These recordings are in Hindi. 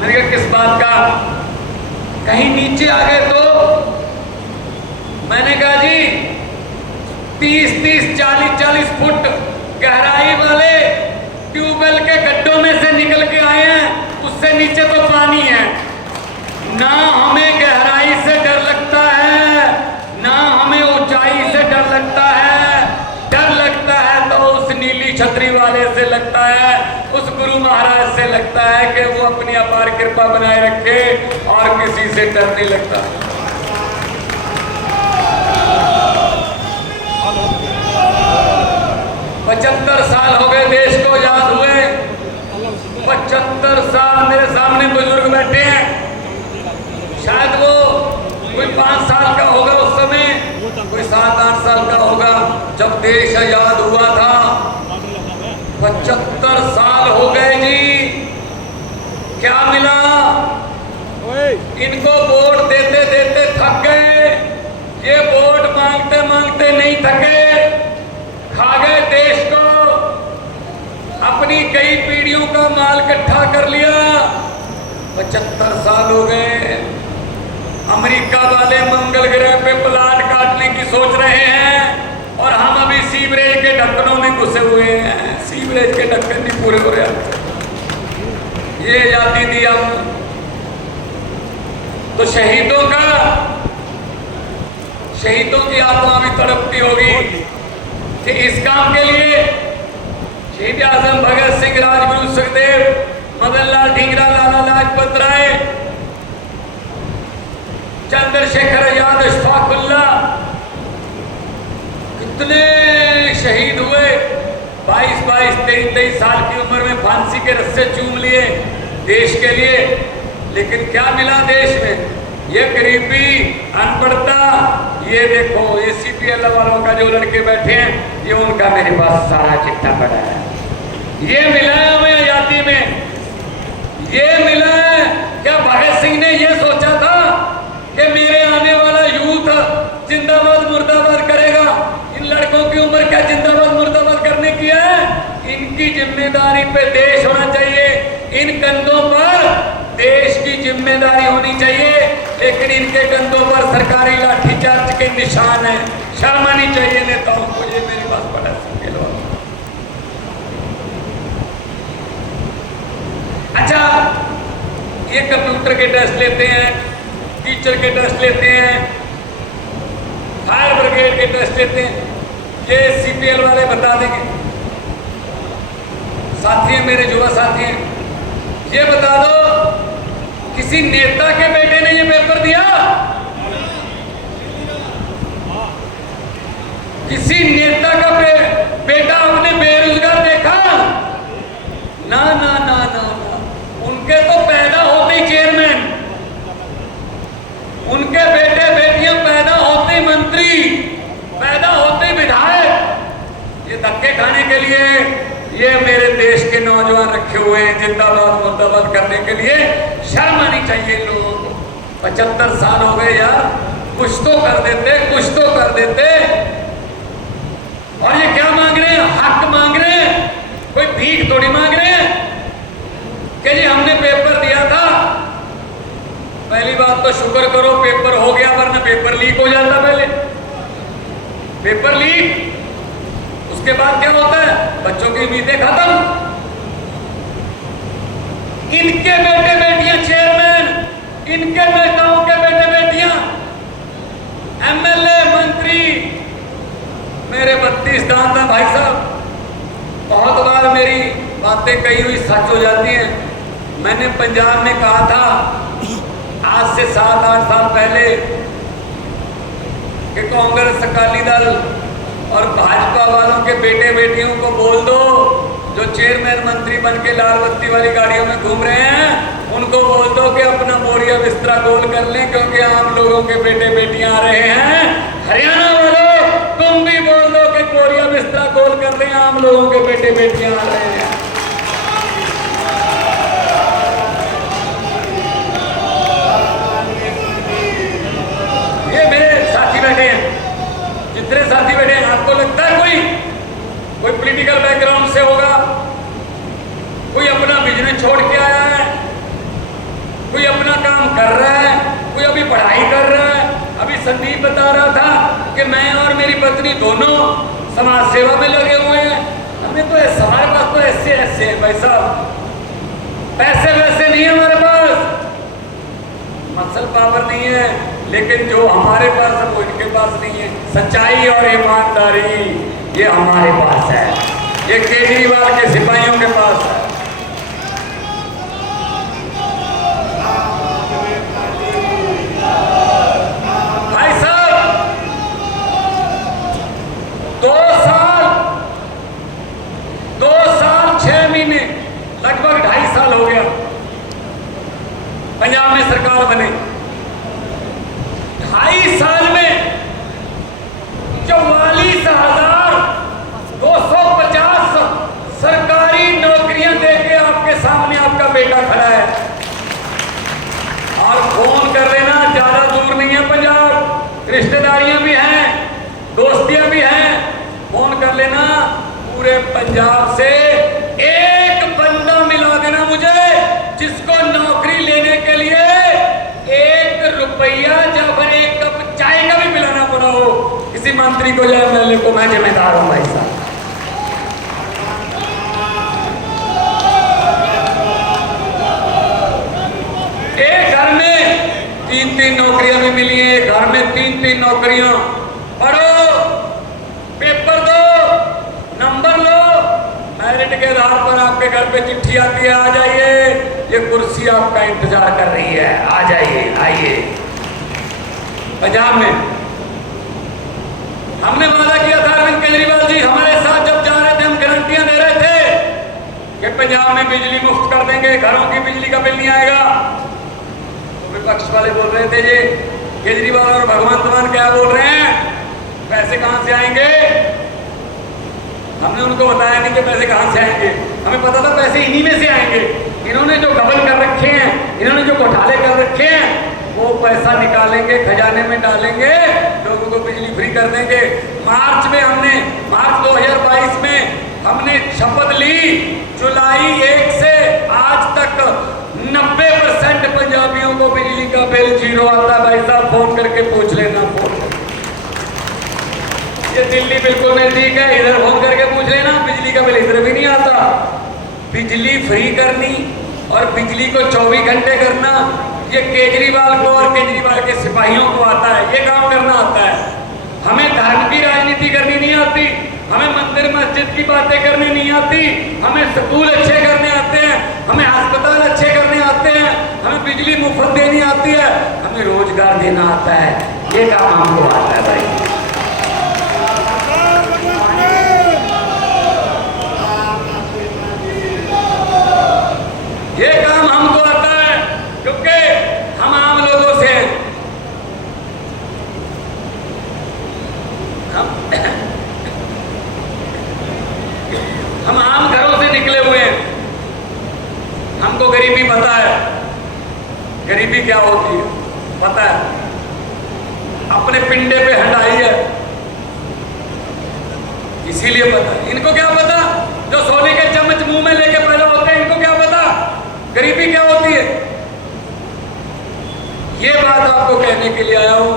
मैंने कहा किस बात का? कहीं नीचे आ गए तो? मैंने कहा जी 30-30, 40-40 फुट गहराई वाले ट्यूबवेल के गड्ढों में से निकल के आए हैं, उससे नीचे तो पानी है। ना हमें गहराई से डर लगता है, ना हमें ऊंचाई से डर लगता है। डर लगता है तो उस नीली छतरी वाले से लगता है, उस गुरु महाराज से लगता है कि वो अपनी अपार कृपा बनाए रखे, और किसी से डर नहीं लगता। 75 साल हो गए देश को आजाद हुए। 75 साल मेरे सामने बुजुर्ग बैठे हैं, शायद वो कोई 5 साल का होगा उस समय, कोई 7-8 साल का होगा जब देश आजाद हुआ था। 75 साल हो गए जी, क्या मिला? इनको वोट देते देते थक गए, ये वोट मांगते मांगते नहीं थके, खा गए देश को, अपनी कई पीढ़ियों का माल इकट्ठा कर लिया। 75 साल हो गए, अमेरिका वाले मंगल ग्रह पे प्लाट काटने की सोच रहे हैं, और हम अभी सीवरेज के ढक्कनों में घुसे हुए हैं। सीवरेज के ढक्कन नहीं पूरे हो रहे। ये आजादी दी हम तो शहीदों की आत्मा भी तड़पती होगी कि इस काम के लिए शहीद आजम भगत सिंह, राजगुरु सुखदेव, मदन लाल ढींगरा, लाला लाजपत राय, चंद्रशेखर आजाद, अशफाक उल्लाह, कितने शहीद हुए। 22-22, 23-23 साल की उम्र में फांसी के रस्से चूम लिए देश के लिए, लेकिन क्या मिला देश में? ये गरीबी, अनपढ़ता। ये देखो ये CPL वालों का जो लड़के बैठे हैं, ये उनका मेरे पास सारा चिट्ठा पड़ा है। ये मिला है हमें आजादी में, ये मिला है। क्या भगत सिंह ने ये सोचा था कि मेरे आने वाला यूथ जिंदाबाद मुर्दाबाद करेगा? इन लड़कों की उम्र क्या जिंदाबाद मुर्दाबाद करने की है? इनकी जिम्मेदारी पे देश होना चाहिए, इन कंधों पर देश की जिम्मेदारी होनी चाहिए, लेकिन इनके कंधों पर सरकारी लाठीचार्ज के निशान है। शर्म आनी चाहिए नेताओं को। ये मेरे पास बड़ा CPL वाला। अच्छा, ये कंप्यूटर के टेस्ट लेते हैं, टीचर के टेस्ट लेते हैं, फायर ब्रिगेड के टेस्ट लेते हैं, ये CPL वाले बता देंगे। साथी हैं मेरे, युवा साथी हैं, ये बता दो किसी नेता के बेटे ने ये पेपर दिया? किसी नेता का बेटा आपने बेरोजगार देखा? ना ना ना ना ना। उनके तो पैदा होते ही चेयरमैन, उनके बेटे बेटियां पैदा होते ही मंत्री, पैदा होते ही विधायक। ये धक्के खाने के लिए ये मेरे देश के नौजवान रखे हुए हैं जिंदाबाद मुर्दाबाद करने के लिए। शर्म आनी चाहिए लोगों को। 75 साल हो गए यार, कुछ तो कर देते, कुछ तो कर देते। और ये क्या मांग रहे हैं? हक मांग रहे हैं, कोई भीख थोड़ी मांग रहे हैं कि जी हमने पेपर दिया था। पहली बात तो शुक्र करो पेपर हो गया, वरना पेपर लीक हो जाता। पहले पेपर लीक, उसके बाद क्या होता है? बच्चों की उम्मीदें खत्म। इनके बेटे बेटियां चेयरमैन, इनके नेताओं के बेटे बेटियां MLA, मंत्री। मेरे 32 दांत हैं भाई साहब। बहुत बार मेरी बातें कही हुई सच हो जाती हैं। मैंने पंजाब में कहा था आज से 7-8 साल पहले कि कांग्रेस, अकाली दल और भाजपा वालों के बेटे बेटियों को बोल दो, जो चेयरमैन मंत्री बन के लाल बत्ती वाली गाड़ियों में घूम रहे हैं, उनको बोल दो कि अपना बोरिया बिस्तरा गोल कर लें, क्योंकि आम लोगों के बेटे बेटियां आ रहे हैं। हरियाणा वालों, तुम भी बोल दो कि बोरिया बिस्तरा गोल कर लें, आम लोगों के बेटे बेटियां आ रहे हैं। ये मेरे साथी बैठे हैं, जितने साथी बैठे हैं, आपको लगता है कोई पॉलिटिकल बैकग्राउंड से होगा, कोई अपना बिजनेस छोड़ के आया है, काम कर रहा है, कोई अभी पढ़ाई कर रहा है। अभी संदीप बता रहा था कि मैं और मेरी पत्नी दोनों समाज सेवा में लगे हुए हैं। हमें तो हमारे पास तो ऐसे ऐसे है भाई साहब, पैसे वैसे नहीं है हमारे पास, मसल पावर नहीं है, लेकिन जो हमारे पास है वो इनके पास नहीं है। सच्चाई और ईमानदारी ये हमारे पास है, ये केजरीवाल के सिपाहियों के पास है। भाई साहब 2 साल 6 महीने, लगभग 2.5 साल हो गया पंजाब में सरकार बने। 2.5 साल में 44,250 सरकारी नौकरियां देके आपके सामने आपका बेटा खड़ा है। और फोन कर लेना, ज्यादा दूर नहीं है पंजाब, रिश्तेदारियां भी हैं, दोस्तियां भी हैं, फोन कर लेना। पूरे पंजाब से एक बंदा मिला देना मुझे जिसको नौकरी लेने के लिए 1 रुपया या फिर 1 कप चाय का भी पिलाना पड़ा हो किसी मंत्री को या एमएलए को। मैं जिम्मेदार हूं भाई साहब। एक घर में 3-3 नौकरियां भी मिली है, घर में 3-3 नौकरियां। पढ़ो, पेपर दो, नंबर लो, मेरिट के आधार पर आपके घर पे चिट्ठी आती है, आ जाइए, ये कुर्सी आपका इंतजार कर रही है, आ जाइए, आइए। पंजाब में हमने वादा किया था, अरविंद केजरीवाल जी हमारे साथ जब जा रहे थे, हम गारंटियां दे रहे थे कि पंजाब में बिजली मुफ्त कर देंगे, घरों की बिजली का बिल नहीं आएगा। तो विपक्ष वाले बोल रहे थे, ये केजरीवाल और भगवंत मान क्या बोल रहे हैं, पैसे कहां से आएंगे। हमने उनको बताया नहीं कि पैसे कहां से आएंगे, हमें पता था पैसे इन्हीं में से आएंगे। इन्होंने जो गबन कर रखे हैं, इन्होंने जो घोटाले कर रखे हैं, वो पैसा निकालेंगे, खजाने में डालेंगे, लोगों को बिजली फ्री कर देंगे। मार्च 2022 में हमने शपथ ली, जुलाई 1 से आज तक 90% पंजाबियों को बिजली का बिल 0 आता है। भाई साहब फोन करके पूछ लेना, फोन ये दिल्ली बिल्कुल नजदीक है, इधर फोन करके पूछ लेना, बिजली का बिल इधर भी नहीं आता। बिजली फ्री करनी और बिजली को 24 घंटे करना, ये केजरीवाल को और केजरीवाल के सिपाहियों को आता है, ये काम करना आता है। हमें धर्म की राजनीति करनी नहीं आती, हमें मंदिर मस्जिद की बातें करनी नहीं आती, हमें स्कूल अच्छे करने आते हैं, हमें अस्पताल अच्छे करने आते हैं, हमें बिजली मुफ्त देनी आती है, हमें रोजगार देना आता है, ये काम हमको आता है भाई। ये काम हमको आता है क्योंकि हम आम लोगों से हैं। हम आम घरों से निकले हुए हैं, हमको गरीबी पता है, गरीबी क्या होती है पता है, अपने पिंडे पे हंडाई है, इसीलिए पता है। इनको क्या पता, जो सोने के चम्मच मुंह में लेके पैदा होते हैं, इनको क्या पता गरीबी क्या होती है। ये बात आपको कहने के लिए आया हूं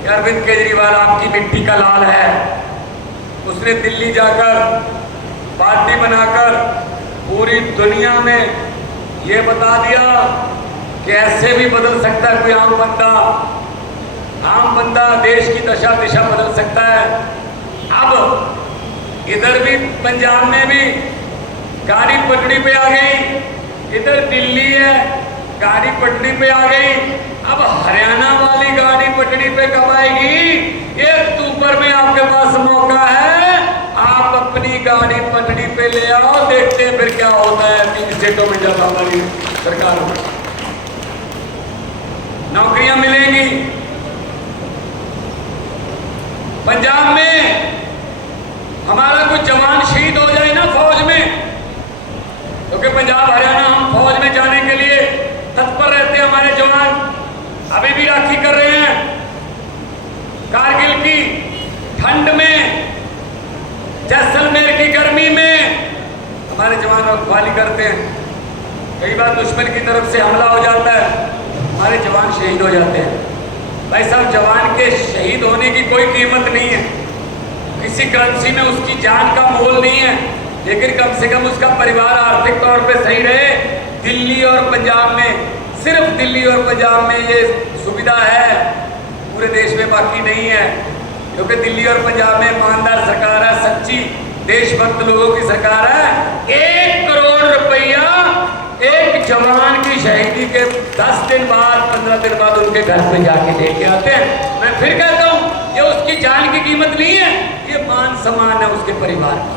कि अरविंद केजरीवाल आपकी मिट्टी का लाल है। उसने दिल्ली जाकर पार्टी बनाकर पूरी दुनिया में ये बता दिया कि ऐसे भी बदल सकता है कोई आम बंदा, आम बंदा देश की दशा दिशा बदल सकता है। अब इधर भी पंजाब में भी गाड़ी पटड़ी पे आ गई, इधर दिल्ली है गाड़ी पटड़ी पे आ गई, अब हरियाणा वाली गाड़ी पटड़ी पे कब आएगी। 1 अक्टूबर में आपके पास मौका है, आप अपनी गाड़ी पटड़ी पे ले आओ, देखते हैं फिर क्या होता है। 3 स्टेटों में जब हमारी सरकार हो, नौकरियां मिलेंगी। पंजाब में हमारा कुछ जवान शहीद हो जाए ना फौज में, क्योंकि पंजाब हरियाणा हम फौज में जाने के लिए तत्पर रहते हैं। हमारे जवान अभी भी राखी कर रहे हैं, कारगिल की ठंड में, जैसलमेर की गर्मी में हमारे जवान रखवाली करते हैं। कई बार दुश्मन की तरफ से हमला हो जाता है, हमारे जवान शहीद हो जाते हैं। भाई साहब, जवान के शहीद होने की कोई कीमत नहीं है, किसी करेंसी में उसकी जान का मोल नहीं है, लेकिन कम से कम उसका परिवार आर्थिक तौर पे सही रहे। दिल्ली और पंजाब में, सिर्फ दिल्ली और पंजाब में ये सुविधा है, पूरे देश में बाकी नहीं है। क्योंकि दिल्ली और पंजाब में ईमानदार सरकार है, सच्ची देशभक्त लोगों की सरकार है। 1 करोड़ रुपया एक जवान की शहीदी के 10 दिन बाद, 15 दिन बाद उनके घर पे जाके देके आते हैं। मैं फिर कहता हूँ, ये उसकी जान की कीमत नहीं है, ये मान सम्मान है उसके परिवार का।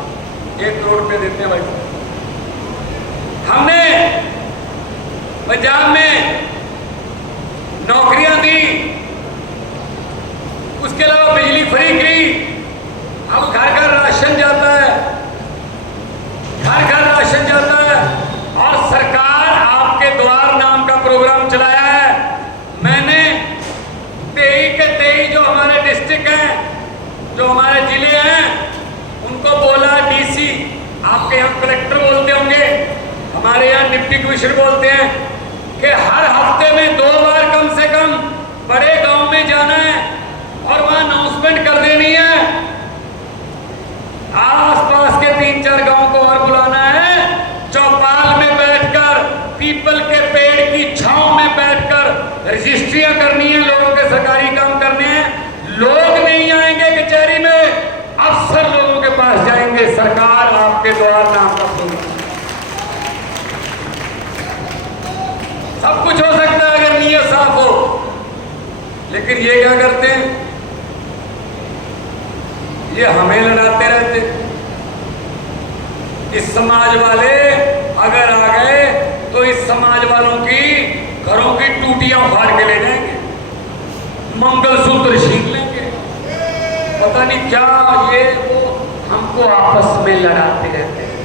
1 करोड़ रुपये देते हैं भाई। हमने पंजाब में नौकरियां दी, उसके अलावा बिजली फ्री की। अब घर घर राशन जाता है, घर घर राशन जाता है, और सरकार आपके द्वार नाम का प्रोग्राम चलाया है। मैंने 23 के 23 जो हमारे डिस्ट्रिक्ट हैं, जो हमारे जिले हैं, उनको बोला, डीसी, आपके यहाँ कलेक्टर बोलते होंगे, हमारे यहाँ डिप्टी कमिश्नर बोलते हैं, कि हर हफ्ते में 2 बार कम से कम बड़े गांव में जाना है और वहां अनाउंसमेंट कर देनी है। आसपास के 3-4 गांव को और बुलाना है, चौपाल में बैठकर, पीपल के पेड़ की छांव में बैठकर रजिस्ट्रियां करनी है, लोगों के सरकारी काम करने हैं। लोग नहीं आएंगे कचहरी में, अफसर लोगों के पास जाएंगे। सरकार आपके द्वार नाम का प्रोग्राम, सब कुछ हो सकता है अगर नीयत साफ हो, लेकिन ये क्या करते हैं, ये हमें लड़ाते रहते। इस समाज वाले अगर आ गए तो इस समाज वालों की घरों की टूटियां फाड़ के ले जाएंगे, मंगलसूत्र छीन लेंगे, पता नहीं क्या, ये वो हमको आपस में लड़ाते रहते हैं।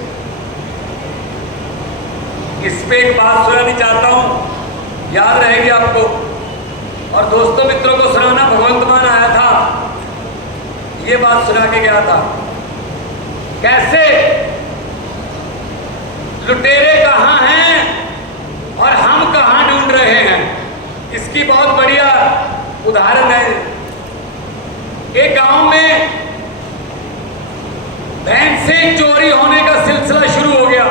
इस पे एक बात सुनानी चाहता हूं, याद रहेगी आपको, और दोस्तों मित्रों को सुनाना। भगवंत मान आया था, ये बात सुना के गया था, कैसे लुटेरे कहां हैं और हम कहां ढूंढ रहे हैं। इसकी बहुत बढ़िया उदाहरण है। एक गांव में भैंसें चोरी होने का सिलसिला शुरू हो गया।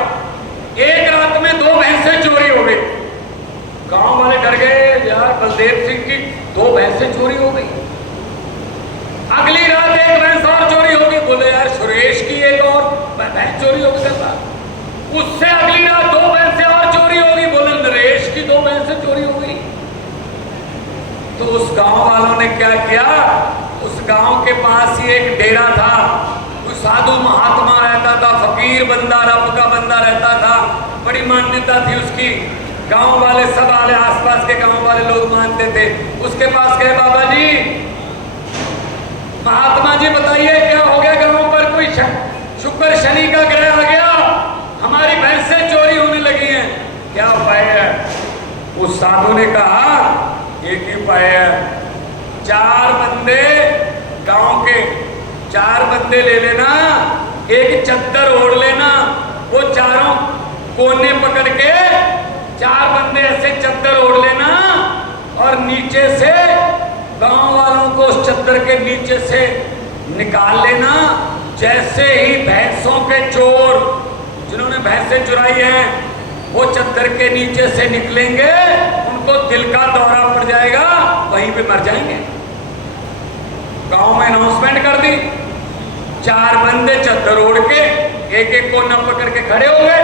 एक रात में 2 भैंसें चोरी हो गई। गांव वाले डर गए, यार बलदेव सिंह की 2 भैंसें चोरी हो गई। अगली रात एक भैंस और चोरी हो गई। बोले यार सुरेश की एक और भैंस चोरी हो गई। उससे अगली रात 2 भैंसें और चोरी हो गई। बोले नरेश की 2 भैंसें चोरी हो गई। तो उस गांव वालों ने क्या किया, उस गांव के पास ही एक डेरा था, कोई साधु महात्मा रहता था, फकीर बंदा, रब का बंदा रहता था, बड़ी मान्यता थी उसकी। गांव वाले सब आले, आसपास के गांव वाले लोग मानते थे। उसके पास गए, बाबा जी, महात्मा जी बताइए क्या हो गया, गांव पर कोई शुक्र शनि का ग्रह आ गया, हमारी भैंसें चोरी होने लगी हैं, क्या उपाय है। उस साधु ने कहा, एक ही उपाय है, 4 बंदे, गांव के 4 बंदे ले लेना, एक चद्दर ओढ़ लेना, वो चारों कोने पकड़ के 4 बंदे ऐसे चद्दर ओढ़ लेना, और नीचे से गांव वालों को उस चद्दर के नीचे से निकाल लेना। जैसे ही भैंसों के चोर, जिन्होंने भैंसें चुराई हैं, वो चद्दर के नीचे से निकलेंगे, उनको दिल का दौरा पड़ जाएगा, वहीं पे मर जाएंगे। गांव में अनाउंसमेंट कर दी, 4 बंदे चद्दर ओढ़ के एक एक कोना पकड़ के खड़े हो गए।